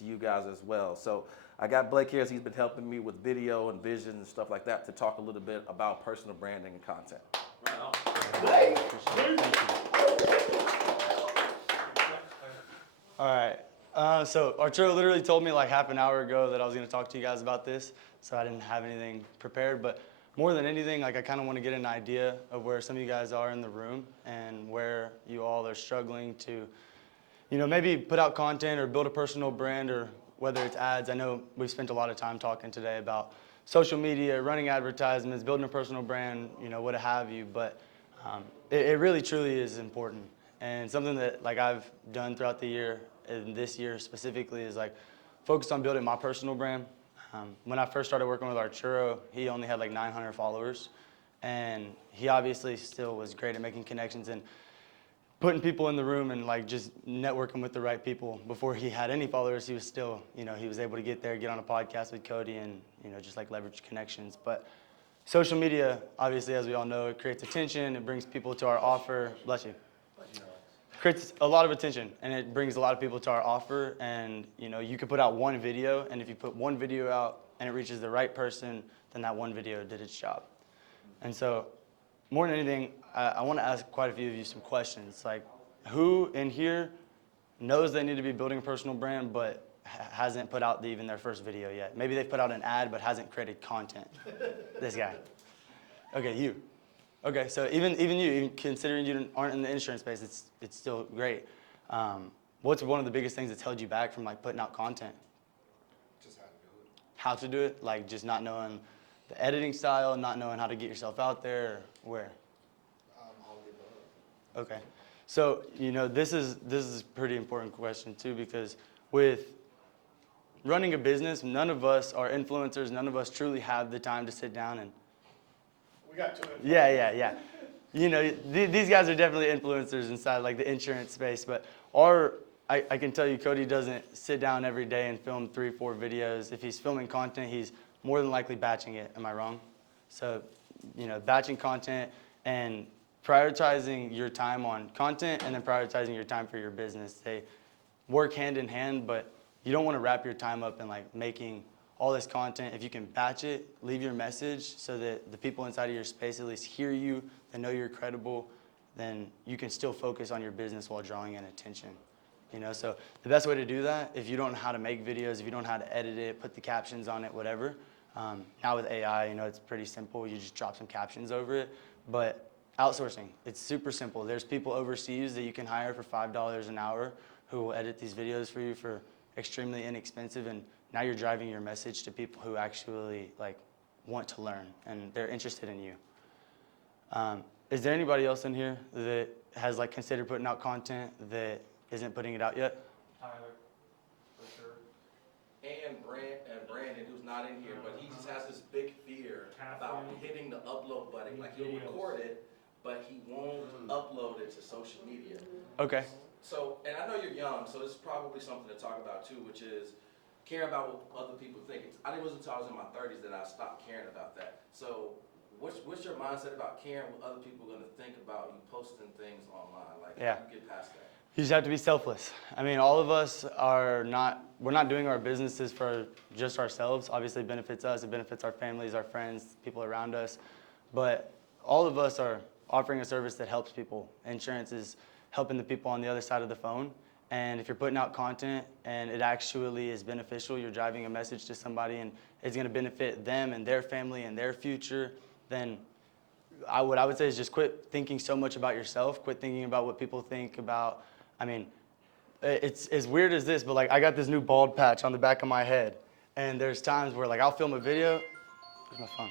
to you guys as well. So I got Blake here, he's been helping me with video and vision and stuff like that to talk a little bit about personal branding and content. Right on. All right. So Arturo literally told me like half an hour ago that I was going to talk to you guys about this, so I didn't have anything prepared. But more than anything, like I kind of want to get an idea of where some of you guys are in the room and where you all are struggling to, maybe put out content or build a personal brand, or whether it's ads. I know we've spent a lot of time talking today about social media, running advertisements, building a personal brand, what have you. But it really truly is important, and something that like I've done throughout the year, and this year specifically, is like focused on building my personal brand. When I first started working with Arturo, he only had like 900 followers, and he obviously still was great at making connections and putting people in the room and like just networking with the right people. Before he had any followers, he was still, he was able to get there, get on a podcast with Cody, and just like leverage connections. But social media, obviously, as we all know, it creates attention, it brings people to our offer. Bless you. Creates a lot of attention, and it brings a lot of people to our offer. And you could put out one video, and if you put one video out and it reaches the right person, then that one video did its job. And so more than anything, I want to ask quite a few of you some questions. Like, who in here knows they need to be building a personal brand but hasn't put out even their first video yet? Maybe they've put out an ad but hasn't created content. This guy. Okay, you. Okay, so even you, even considering you aren't in the insurance space, it's still great. What's one of the biggest things that's held you back from like putting out content? Just how to do it. How to do it? Like just not knowing the editing style, not knowing how to get yourself out there, or where? All of the above. Okay, so this is a pretty important question too, because with running a business, none of us are influencers. None of us truly have the time to sit down and. We got two. Yeah. These guys are definitely influencers inside like the insurance space, but I can tell you, Cody doesn't sit down every day and film 3-4 videos. If he's filming content, he's more than likely batching it. Am I wrong? So, batching content and prioritizing your time on content and then prioritizing your time for your business. They work hand in hand, but you don't want to wrap your time up in like making all this content. If you can batch it, leave your message so that the people inside of your space at least hear you, they know you're credible, then you can still focus on your business while drawing in attention. So the best way to do that, if you don't know how to make videos, if you don't know how to edit it, put the captions on it, whatever. Now with AI, it's pretty simple. You just drop some captions over it. But outsourcing, it's super simple. There's people overseas that you can hire for $5 an hour who will edit these videos for you for extremely inexpensive, and now you're driving your message to people who actually like want to learn and they're interested in you. Is there anybody else in here that has like considered putting out content that isn't putting it out yet? Tyler, for sure. And Brandon, who's not in here, but he just has this big fear about hitting the upload button. Like he'll record it, but he won't upload it to social media. Okay. So, and I know you're young, so this is probably something to talk about too, which is caring about what other people think. I think it wasn't until I was in my 30s that I stopped caring about that. So, what's your mindset about caring what other people are going to think about you posting things online? Like, how do you get past that? You just have to be selfless. I mean, all of us we're not doing our businesses for just ourselves. Obviously, it benefits us, it benefits our families, our friends, people around us. But all of us are offering a service that helps people. Insurance is helping the people on the other side of the phone. And if you're putting out content and it actually is beneficial, you're driving a message to somebody and it's going to benefit them and their family and their future, then what I would say is just quit thinking so much about yourself. Quit thinking about what people think about. I mean, it's as weird as this, but like I got this new bald patch on the back of my head. And there's times where like I'll film a video. Where's my phone?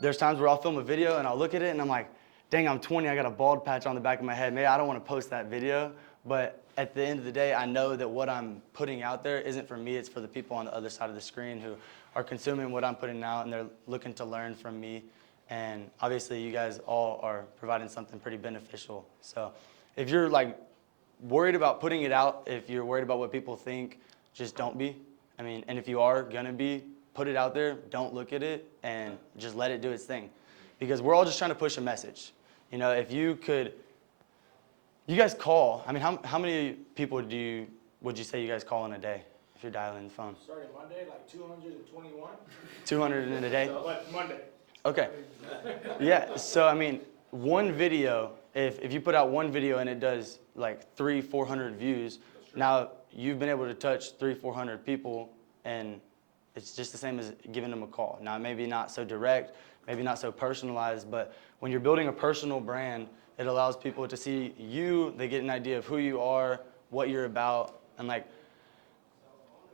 There's times where I'll film a video and I'll look at it and I'm like, dang, I'm 20, I got a bald patch on the back of my head. Maybe I don't want to post that video, but at the end of the day, I know that what I'm putting out there isn't for me, it's for the people on the other side of the screen who are consuming what I'm putting out and they're looking to learn from me. And obviously you guys all are providing something pretty beneficial. So if you're like worried about putting it out, if you're worried about what people think, just don't be. I mean, and if you are gonna be, put it out there, don't look at it, and just let it do its thing. Because we're all just trying to push a message. If you could, you guys call, I mean, how many people would you say you guys call in a day? if you're dialing the phone. Starting Monday, like 221, 200 in a day? but Monday. Okay. Yeah, so I mean, one video, if you put out one video and it does like 400 views, now you've been able to touch 400 people, and it's just the same as giving them a call. Now, maybe not so direct, maybe not so personalized, but when you're building a personal brand, it allows people to see you, they get an idea of who you are, what you're about, and like,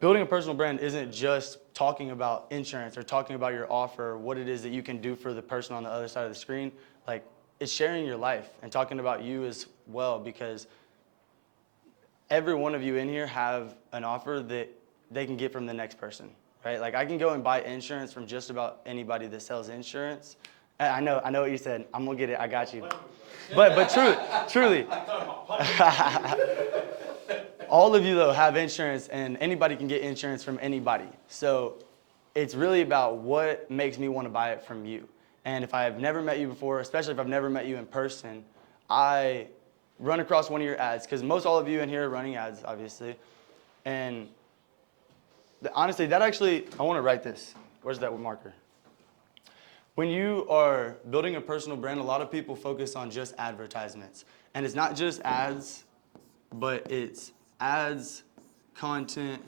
building a personal brand isn't just talking about insurance or talking about your offer or what it is that you can do for the person on the other side of the screen. Like, it's sharing your life and talking about you as well, because every one of you in here have an offer that they can get from the next person, right? Like, I can go and buy insurance from just about anybody that sells insurance. And I know what you said. I'm gonna get it. I got you. But truly. All of you, though, have insurance, and anybody can get insurance from anybody. So it's really about what makes me want to buy it from you. And if I have never met you before, especially if I've never met you in person, I run across one of your ads, because most all of you in here are running ads, obviously. And honestly, that actually, I want to write this. Where's that marker? When you are building a personal brand, a lot of people focus on just advertisements. And it's not just ads, but it's ads, content,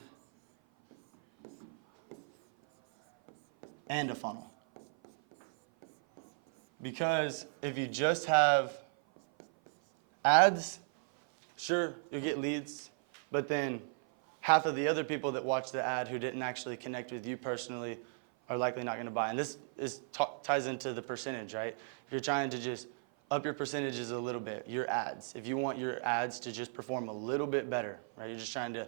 and a funnel. Because if you just have ads, sure, you'll get leads, but then half of the other people that watch the ad who didn't actually connect with you personally are likely not going to buy. And this ties into the percentage, right? If you're trying to just up your percentages a little bit, your ads. If you want your ads to just perform a little bit better, right? You're just trying to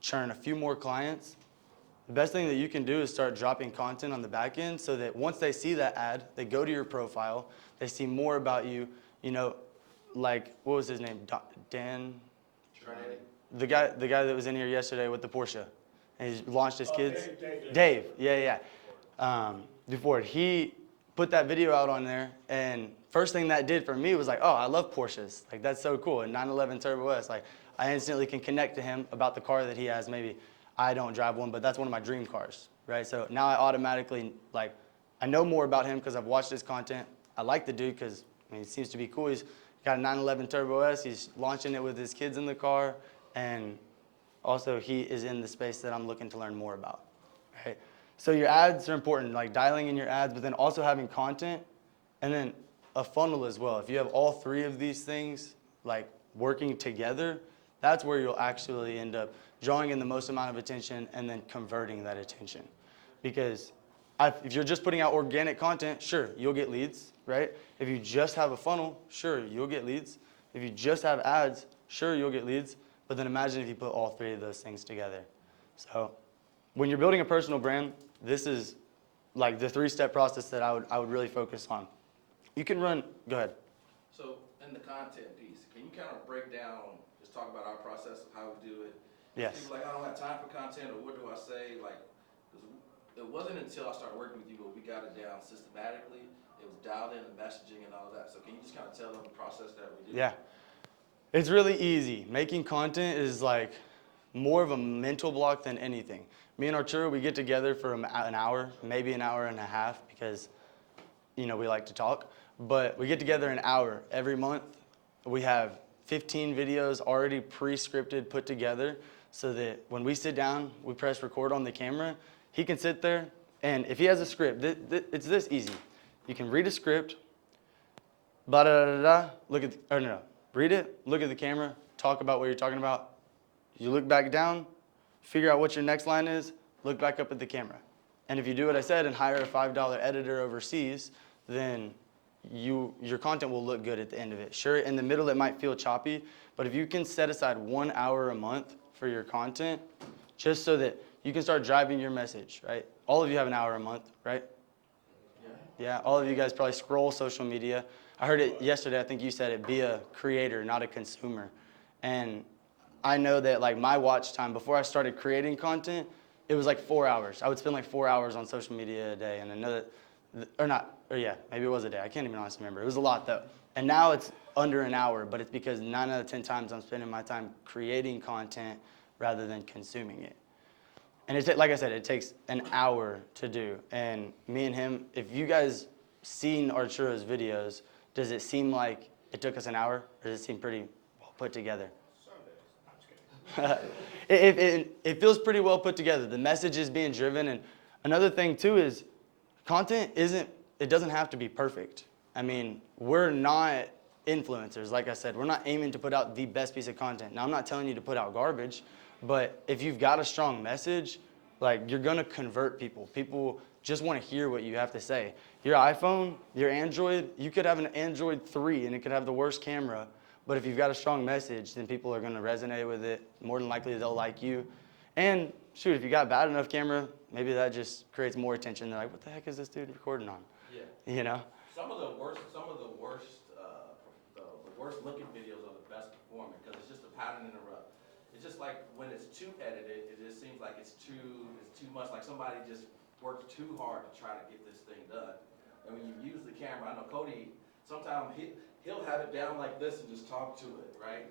churn a few more clients. The best thing that you can do is start dropping content on the back end so that once they see that ad, they go to your profile, they see more about you, like, what was his name? Dan? The guy that was in here yesterday with the Porsche. And he's launched his kids. Dave. Yeah. Before he put that video out on there, and first thing that did for me was like, oh, I love Porsches. Like, that's so cool. And 911 Turbo S, like, I instantly can connect to him about the car that he has. Maybe I don't drive one, but that's one of my dream cars, right? So now I automatically, like, I know more about him because I've watched his content. I like the dude because, he seems to be cool. He's got a 911 Turbo S. He's launching it with his kids in the car. And also, he is in the space that I'm looking to learn more about, right? So your ads are important, like dialing in your ads, but then also having content, and then a funnel as well. If you have all three of these things, like, working together, that's where you'll actually end up drawing in the most amount of attention and then converting that attention. Because if you're just putting out organic content, sure, you'll get leads, right? If you just have a funnel, sure, you'll get leads. If you just have ads, sure, you'll get leads. But then imagine if you put all three of those things together. So when you're building a personal brand, this is like the 3-step process that I would really focus on. You can run, go ahead. So in the content piece, can you kind of break down, just talk about our process of how we do it? Yes. People like, I don't have time for content, or what do I say? Like, 'cause it wasn't until I started working with you, but we got it down systematically. It was dialed in, the messaging and all of that. So can you just kind of tell them the process that we do? Yeah. It's really easy. Making content is like more of a mental block than anything. Me and Arturo, we get together for an hour, maybe an hour and a half, because, we like to talk. But we get together an hour every month. We have 15 videos already pre-scripted, put together, so that when we sit down, we press record on the camera, he can sit there, and if he has a script, it's this easy. You can read a script, blah, da, da, da, da, read it, look at the camera, talk about what you're talking about. You look back down, figure out what your next line is, look back up at the camera. And if you do what I said and hire a $5 editor overseas, then your content will look good at the end of it. Sure, in the middle it might feel choppy, but if you can set aside 1 hour a month for your content, just so that you can start driving your message, right? All of you have an hour a month, right? Yeah, all of you guys probably scroll social media. I heard it yesterday, I think you said it, be a creator, not a consumer. And I know that, like, my watch time before I started creating content, it was like 4 hours. I would spend like 4 hours on social media a day, and I know that, maybe it was a day. I can't even honestly remember. It was a lot though. And now it's under an hour, but it's because 9 out of 10 times I'm spending my time creating content rather than consuming it. And like I said, it takes an hour to do. And me and him, if you guys seen Arturo's videos, does it seem like it took us an hour, or does it seem pretty well put together? It feels pretty well put together. The message is being driven, and another thing too is content it doesn't have to be perfect. I mean, we're not influencers. Like I said, we're not aiming to put out the best piece of content. Now, I'm not telling you to put out garbage, but if you've got a strong message, like, you're gonna convert people. People just want to hear what you have to say. Your iPhone, your Android, you could have an Android 3 and it could have the worst camera, but if you've got a strong message, then people are gonna resonate with it. More than likely, they'll like you. And shoot, if you got bad enough camera, maybe that just creates more attention. They're like, what the heck is this dude recording on? Yeah. You know? Some of the worst looking videos are the best performing because it's just a pattern interrupt. It's just like when it's too edited, it just seems like it's too much. Like somebody just worked too hard to try to get this thing done. And when you use the camera, I know Cody, sometimes he'll have it down like this and just talk to it, right?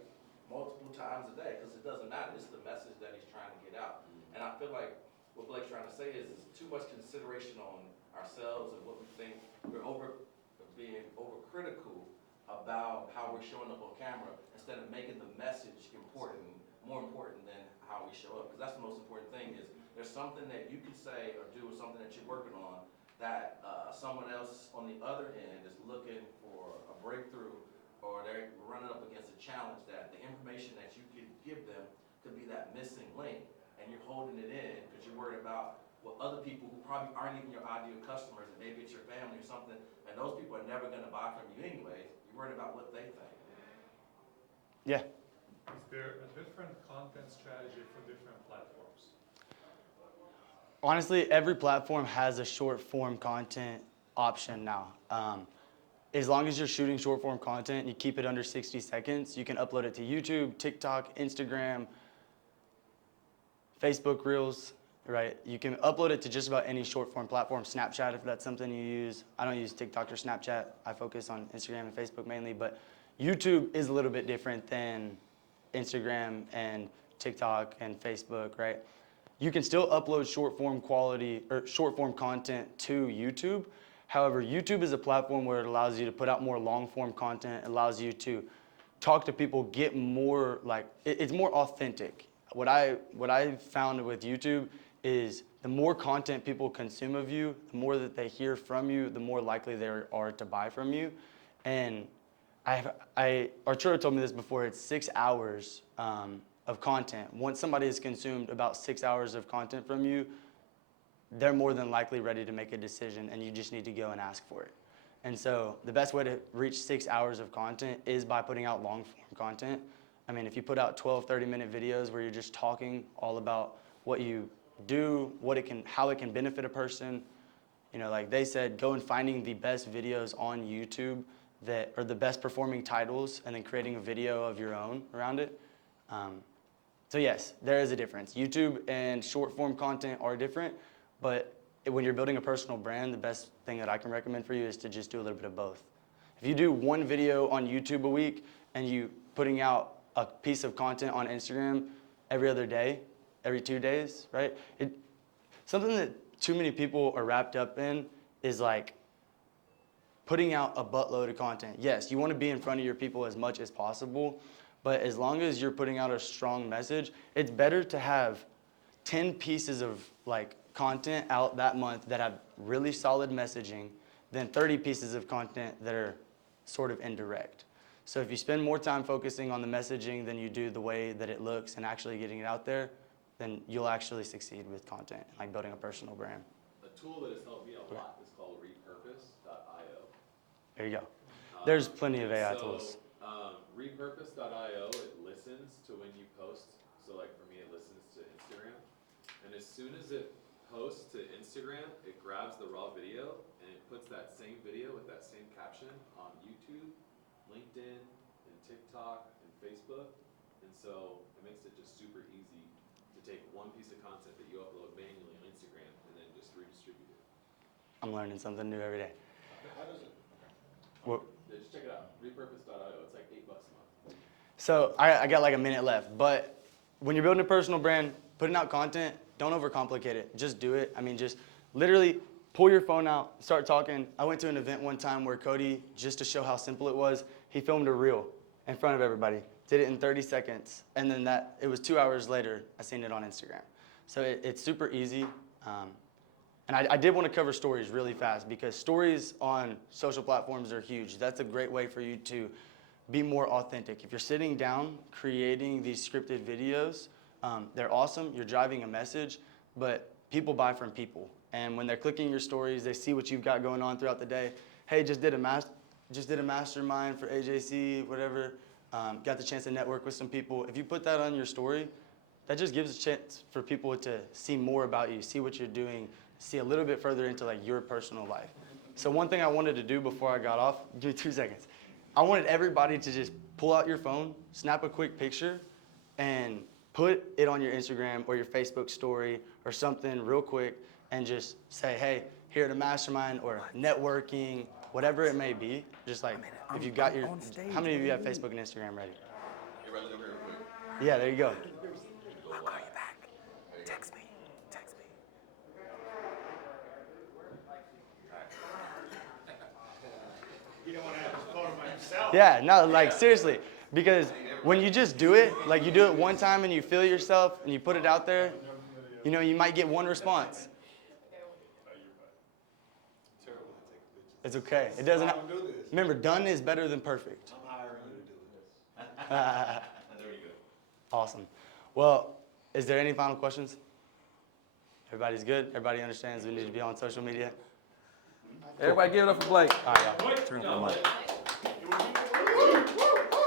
Multiple times a day because it doesn't matter. It's the message that he's trying to get out. And I feel like what Blake's trying to say is too much consideration on ourselves and what we think. We're being overcritical about how we're showing up on camera instead of making the message more important than how we show up. Because that's the most important thing is there's something that you can say or do or something that you're working on that someone else on the other end is looking for a breakthrough or they're running up against a challenge that the information that you can give them could be that missing link and you're holding it in because you're worried about what other people who probably aren't even your ideal customers and maybe it's your family or something and those people are never going to buy from you anyway. You're worried about what they think. Yeah. Is there a different content strategy for different platforms? Honestly, every platform has a short form content option now. As long as you're shooting short form content and you keep it under 60 seconds, you can upload it to YouTube, TikTok, Instagram, Facebook Reels, right? You can upload it to just about any short form platform, Snapchat if that's something you use. I don't use TikTok or Snapchat. I focus on Instagram and Facebook mainly, but YouTube is a little bit different than Instagram and TikTok and Facebook, right? You can still upload short form content to YouTube. However, YouTube is a platform where it allows you to put out more long form content, allows you to talk to people, get more it's more authentic. What I found with YouTube is the more content people consume of you, the more that they hear from you, the more likely they are to buy from you. And Arturo told me this before, it's 6 hours of content. Once somebody has consumed about 6 hours of content from you, they're more than likely ready to make a decision and you just need to go and ask for it. And so the best way to reach 6 hours of content is by putting out long form content. I mean, if you put out 12, 30-minute videos where you're just talking all about what you do, how it can benefit a person, you know, like they said, go and finding the best videos on YouTube that are the best performing titles and then creating a video of your own around it. So yes, there is a difference. YouTube and short form content are different, but when you're building a personal brand, the best thing that I can recommend for you is to just do a little bit of both. If you do one video on YouTube a week and you putting out a piece of content on Instagram every other day, every 2 days, right? Something that too many people are wrapped up in is like putting out a buttload of content. Yes, you want to be in front of your people as much as possible, but as long as you're putting out a strong message, it's better to have 10 pieces of content out that month that have really solid messaging than 30 pieces of content that are sort of indirect. So if you spend more time focusing on the messaging than you do the way that it looks and actually getting it out there, then you'll actually succeed with content, like building a personal brand. A tool that has helped me a lot is called repurpose.io. There you go. There's plenty of AI tools. Repurpose.io, it listens to when you post. So like for me, it listens to Instagram. And as soon as it posts to Instagram, it grabs the raw video and it puts that same video with that same caption on YouTube, LinkedIn, and TikTok, and Facebook. And so it makes it just super easy to take one piece of content that you upload manually on Instagram and then just redistribute it. I'm learning something new every day. How does it? What? Yeah, just check it out. Repurpose.io. It's like $8 a month. So I got like a minute left, but when you're building a personal brand, putting out content don't overcomplicate it. Just do it. I mean, just literally pull your phone out, start talking. I went to an event one time where Cody, just to show how simple it was, he filmed a reel in front of everybody. Did it in 30 seconds. And then it was 2 hours later, I seen it on Instagram. So it's super easy. And I did want to cover stories really fast because stories on social platforms are huge. That's a great way for you to be more authentic. If you're sitting down creating these scripted videos, they're awesome. You're driving a message, but people buy from people. And when they're clicking your stories, they see what you've got going on throughout the day. Hey, just did a mastermind for AJC, whatever. Got the chance to network with some people. If you put that on your story, that just gives a chance for people to see more about you, see what you're doing, see a little bit further into like your personal life. So one thing I wanted to do before I got off, give me 2 seconds. I wanted everybody to just pull out your phone, snap a quick picture, and put it on your Instagram or your Facebook story or something real quick and just say, hey, here at a mastermind or networking, whatever it may be. Just like, if you got your, how many of you have Facebook and Instagram ready? Yeah, there you go. I'll call you back. Text me. Text me. You don't want to have his photo by himself. Yeah, no, like seriously, because when you just do it, like you do it one time and you feel yourself and you put it out there, you know, you might get one response. It's okay. It doesn't. I don't do this. Remember, done is better than perfect. I'm hiring you to do this. There you go. Awesome. Well, is there any final questions? Everybody's good? Everybody understands we need to be on social media? Everybody give it up for Blake. All right, y'all. Turn on the mic.